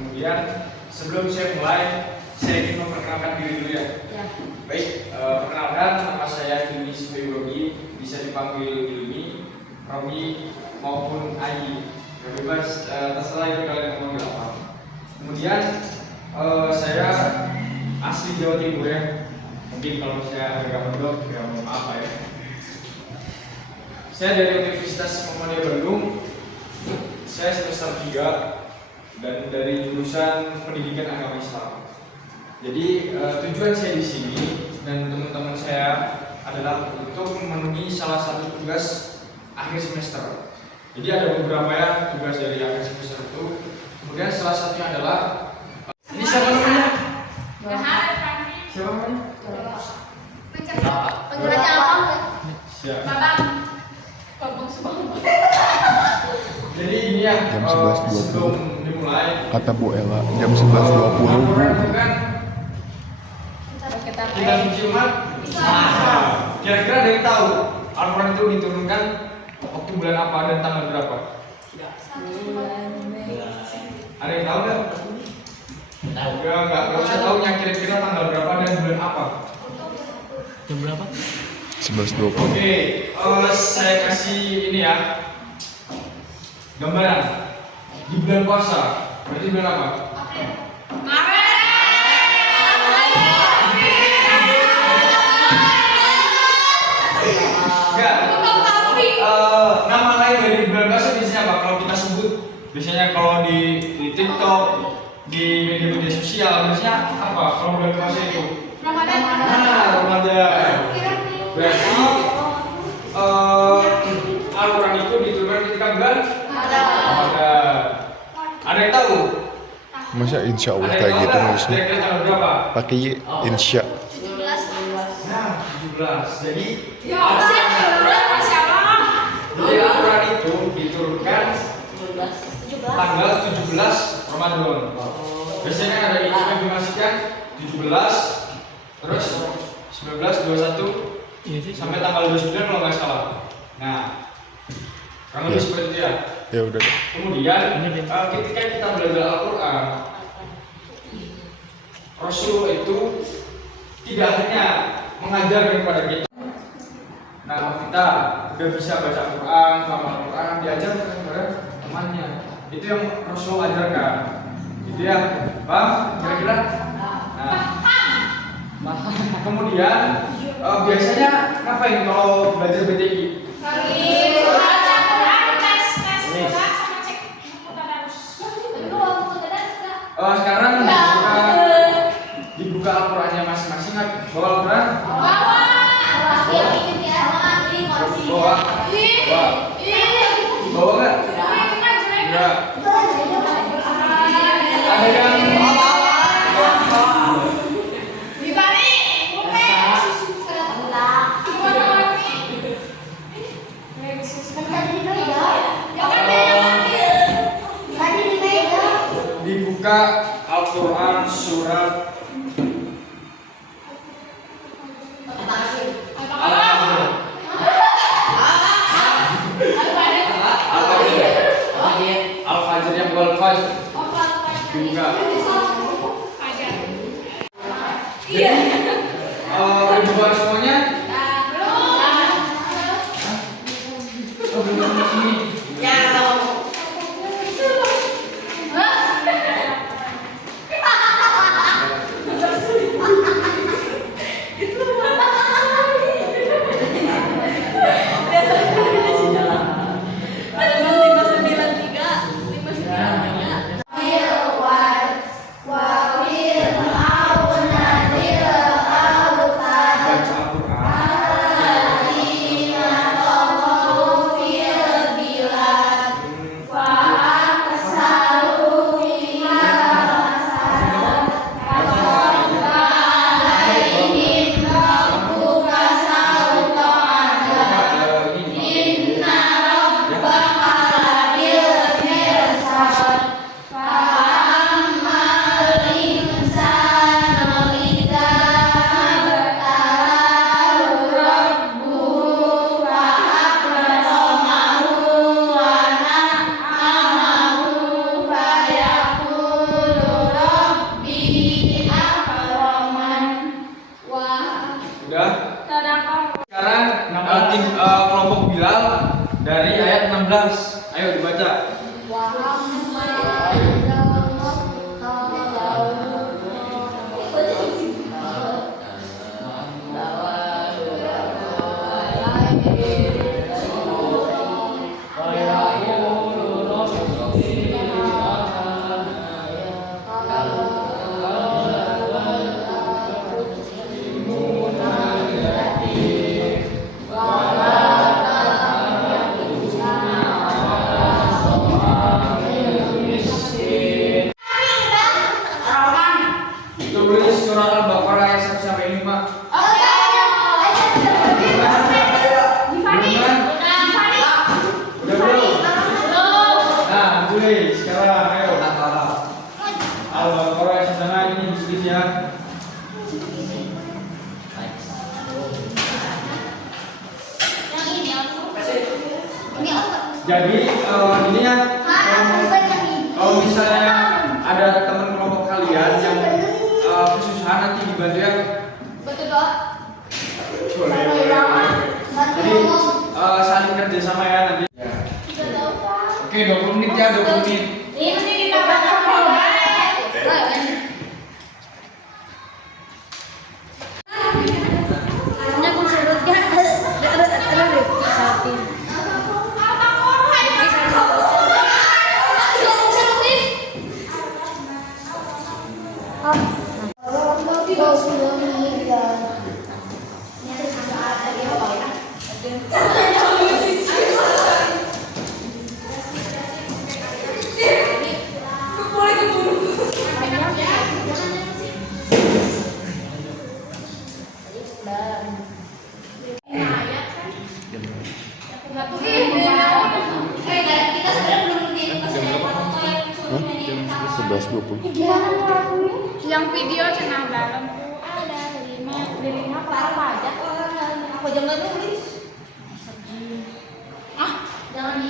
Kemudian sebelum saya mulai, saya ingin memperkenalkan diri dulu ya. Baik, perkenalkan nama saya Ilmi Subairogi, bisa dipanggil Ilmi, Romi maupun Ayi. Bebas, terserah itu kalian mau manggil apa. Kemudian saya asli Jawa Timur ya. Mungkin kalau saya agak mondok, ya mohon maaf ya. Saya dari Universitas Muhammadiyah Bandung. Saya semester 3 dan dari jurusan Pendidikan Agama Islam. Jadi tujuan saya di sini dan teman-teman saya adalah untuk memenuhi salah satu tugas akhir semester. Jadi ada beberapa ya tugas dari akhir semester itu. Kemudian salah satunya adalah ini siapa namanya? Siapa namanya? Penggeraknya apa? Siapa? Jadi ini ya jam 11.20 sebelum dimulai kata Bu Ella jam 11.20 Bu. Kita suci umat. Kira-kira ada yang tahu Al-Quran itu diturunkan waktu bulan apa dan tanggal berapa? Ada yang tahu nggak? Ya nggak usah tahunya, kira-kira tanggal berapa dan bulan apa? Jam berapa? 11.20. Oke, saya kasih ini ya gambaran di bulan puasa. Berarti bulan apa? Nama lain dari bulan puasa biasanya apa? Kalau kita sebut, biasanya kalau di TikTok, di media-media sosial, biasanya apa? Kalau bulan puasa itu? Ramadan. Ramadan. Berarti Al-Quran itu diturunkan ketika bulan Ramadan. Ada yang tahu? Masa insya Allah Ada yang kayak tahu gitu nggak? nulisnya? Kira-kira tanggal berapa? Pakai Y, insya. 17. Nah, 17. Jadi Siapa? Al-Quran itu diturunkan 17. tanggal 17 Ramadan. Biasanya kan ada informasikan 17, terus 19, 21 sampai tanggal 29 kalau nggak salah. Nah, kurang lebih seperti itu ya. Ya udah deh. Kemudian ketika kita belajar Al-Quran, Rasul itu tidak hanya mengajar kepada kita. Nah, kita udah bisa baca Al-Quran, paham Al-Quran, diajar kepada temannya. Itu yang Rasul ajarkan. Gitu ya, paham? Kira-kira? Nah, kemudian biasanya ngapain kalau belajar BTI? Sekarang dibuka Al-Qurannya masing-masing. Bawa Al-Quran? Bawa nggak? Enggak. Ada yang dibuka Al-Quran surat Al-Fajr yang Al-Fajr dibuka. Udah dibuka semuanya? Belum sini. Baca Al-Quran Jadi ini ya, kalau misalnya ada teman kelompok kalian yang kesusahan nanti dibantu ya. Betul dong. Boleh. Jadi saling kerja sama ya nanti. Ya. Oke, 20 menit ya, 20 menit. Ini nanti ditambah sama. Hah? 11.20. Yang video senang dalamku ada 5 kelar pajak. Aku jangan nulis. Jangan di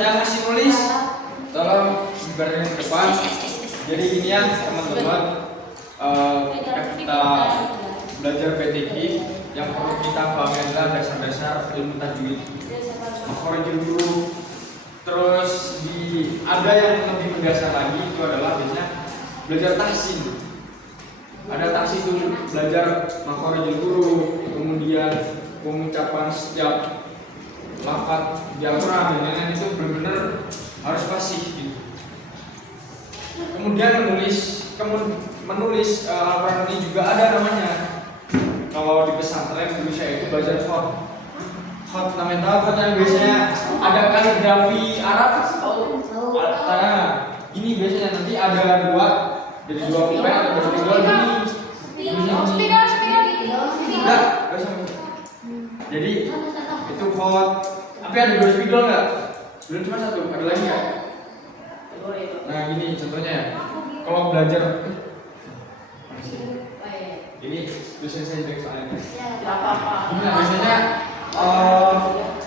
Yang masih nulis, tolong dibaringin ke depan. Jadi gini ya teman-teman, kita belajar PTQ yang perlu kita pahami adalah dasar-dasar ilmu tajwid, makhorijul huruf. Terus ada yang lebih mendasar lagi, itu adalah biasanya belajar tahsin. Ada tahsin itu belajar makhorijul huruf, kemudian pengucapan setiap lafaz di Al-Quran dan lain-lain itu benar-benar harus fasih gitu. Kemudian menulis Al-Quran ini juga ada namanya. Kalau di pesantren dulu saya itu belajar khot namanya, tahu kan yang biasanya ada kaligrafi Arab. Nah, ini biasanya nanti ada dua, jadi dua pulpen atau dua spidol gini. Enggak, jadi itu khot. Tapi ada dua spidol nggak? Belum cuma satu, ada lagi nggak? Nah gini contohnya ya. Kalau belajar ini dosen saya jelek soalnya. Ini biasanya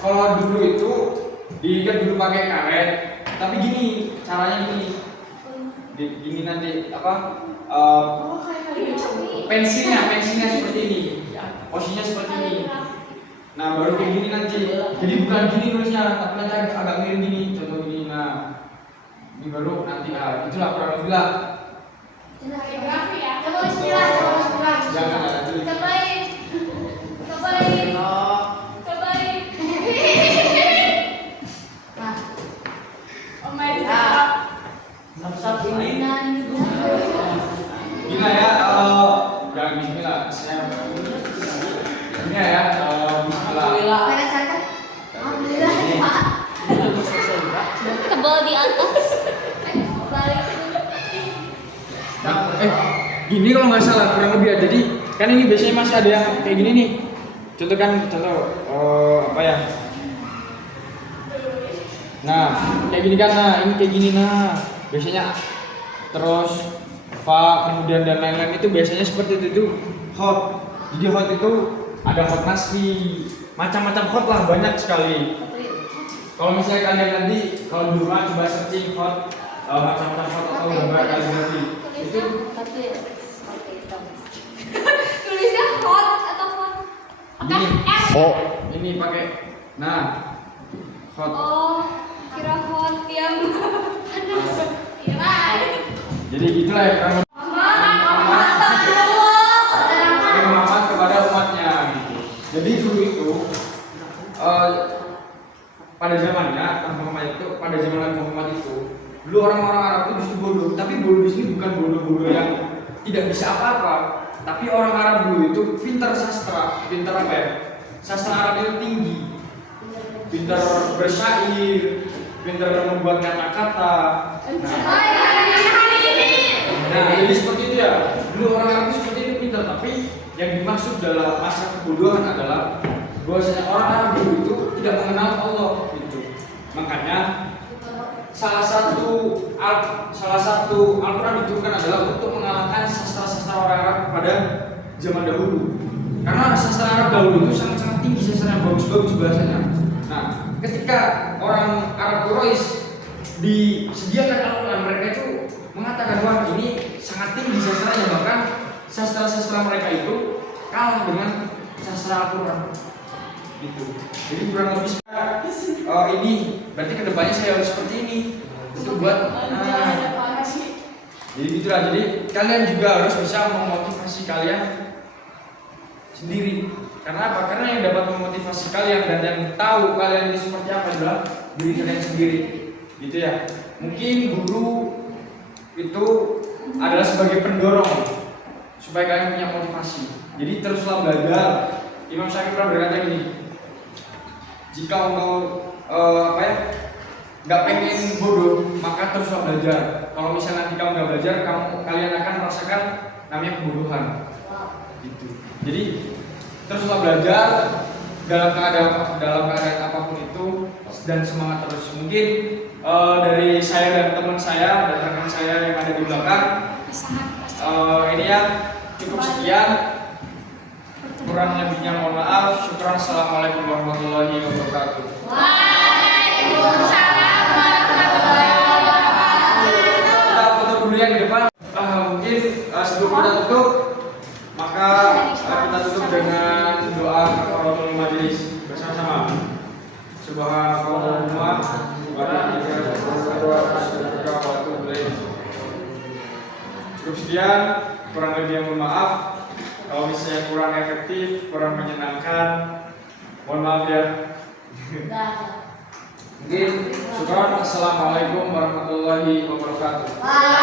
kalau dulu itu diikat dulu pakai karet. Tapi gini caranya gini. Gini nanti apa? Pensilnya seperti ini. Posisinya seperti ini. Nah baru kayak gini nanti. Jadi bukan gini nulisnya, tapi nanti agak miring gini. Contoh gini. Nah ini baru nanti itulah kurang lebih lah. Jangan lanjut. Gila ya, jangan bismillah. Ini ya, bismillah. Tebal di atas. Nah, gini kalau nggak salah kurang lebih ya. Jadi kan ini biasanya masih ada yang kayak gini nih. Contoh apa ya? Nah, kayak gini kan. Nah, ini kayak gini. Nah, biasanya terus fa kemudian dan lain-lain itu biasanya seperti itu hot. Jadi hot itu ada hot nasri, macam-macam hot lah, banyak sekali. Kalau misalnya kalian nanti kalau di rumah coba searching hot macam-macam hot atau gambar kaligrafi itu tulisnya hot atau hot? ini Oh, ini pakai hot. Oh, kira hot yang Jadi gitulah ya kurang lebih. Muhammad kepada umatnya gitu. Jadi dulu itu pada zamannya pada zaman Muhammad itu dulu orang-orang Arab itu justru bodoh, tapi bodoh di sini bukan bodoh-bodoh yang tidak bisa apa-apa, tapi orang Arab dulu itu pintar sastra, pintar apa ya? Sastra Arab itu tinggi, pintar bersyair, pintar membuat kata-kata. Nah, jadi seperti itu ya. Dulu orang Arab itu seperti itu pintar, tapi yang dimaksud dalam masa kebodohan adalah bahwasanya orang Arab dulu itu tidak mengenal Allah gitu. Makanya salah satu Al-Quran diturunkan adalah untuk mengalahkan sastra-sastra orang Arab pada zaman dahulu. Karena sastra Arab dahulu itu sangat-sangat tinggi, sastra yang bagus-bagus bahasanya. Nah, ketika orang Arab Quraisy disediakan Al-Quran, mereka itu mengatakan wah ini sangat tinggi sastranya, bahkan sastra-sastra mereka itu kalah dengan sastra Al-Quran. Gitu. Jadi kurang lebih ini berarti kedepannya saya harus seperti ini untuk buat. Jadi gitulah. Jadi kalian juga harus bisa memotivasi kalian sendiri. Karena apa? Karena yang dapat memotivasi kalian dan yang tahu kalian ini seperti apa adalah diri kalian sendiri. Gitu ya. Mungkin guru itu adalah sebagai pendorong supaya kalian punya motivasi. Jadi teruslah belajar. Imam Syafi'i pernah berkata gini, jika engkau nggak pengen bodoh, maka teruslah belajar. Kalau misalnya nanti kamu nggak belajar, kalian akan merasakan namanya kebodohan. Gitu. Jadi teruslah belajar dalam keadaan apapun itu dan semangat terus. Mungkin dari saya dan teman saya dan rekan saya yang ada di belakang, ini ya cukup sekian. Kurang lebihnya mohon maaf. Syukran. Assalamualaikum warahmatullahi wabarakatuh. Waalaikumsalam warahmatullahi wabarakatuh. Kita foto dulu ya di depan. Mungkin sebelum kita tutup, maka kita tutup dengan doa kafaratul majelis bersama-sama. Subhanallah wa bihamdihi. Cukup sekian. Kurang lebihnya mohon maaf. Kalau misalnya kurang efektif, kurang menyenangkan, mohon maaf ya. Mungkin syukur. Assalamualaikum warahmatullahi wabarakatuh.